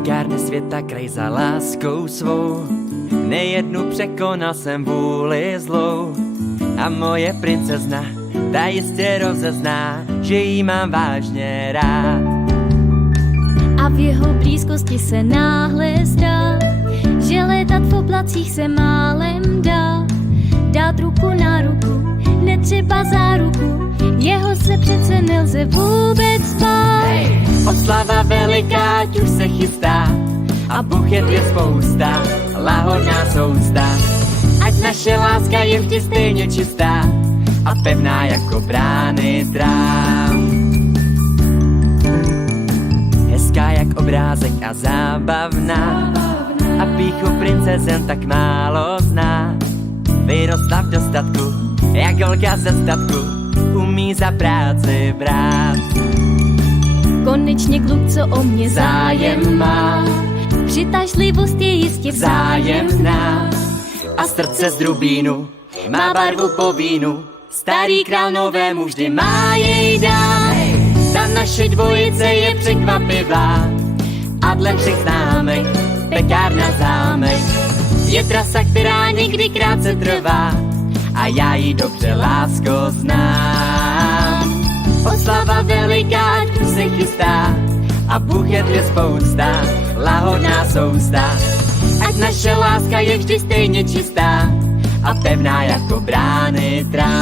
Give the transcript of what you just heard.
pekárny světa kraj za láskou svou. Nejednu překonal jsem vůli zlou. A moje princezna, ta jistě rozezná, že jí mám vážně rád. A v jeho blízkosti se náhle zdá, že létat v oblacích se málem dá. Dát ruku na ruku, netřeba záruku, jeho se přece nelze vůbec bát. Oslava veliká, už se chystá, a buchet je spousta, lahodná sousta. Ať naše láska je vždy stejně čistá a pevná jako brány tráv. Hezká jak obrázek a zábavná, a pýchu princezen tak málo zná. Vyrostla v dostatku, jak holka ze statku, umí za práci brát. Konečně kluk, co o mě zájem má, přitažlivost je jistě Vzájemná a srdce z rubínu má barvu po vínu. Starý král novému vždy má jej dát. Ta naše dvojice je překvapivá a dle všech známek pekárna zámek je trasa, která někdy krátce trvá a já ji dobře, lásko, znám. Oslava veliká, už se chystá a buchet je spousta, lahodná sousta. Ať naše láska je vždy stejně čistá a pevná jako brány tráv.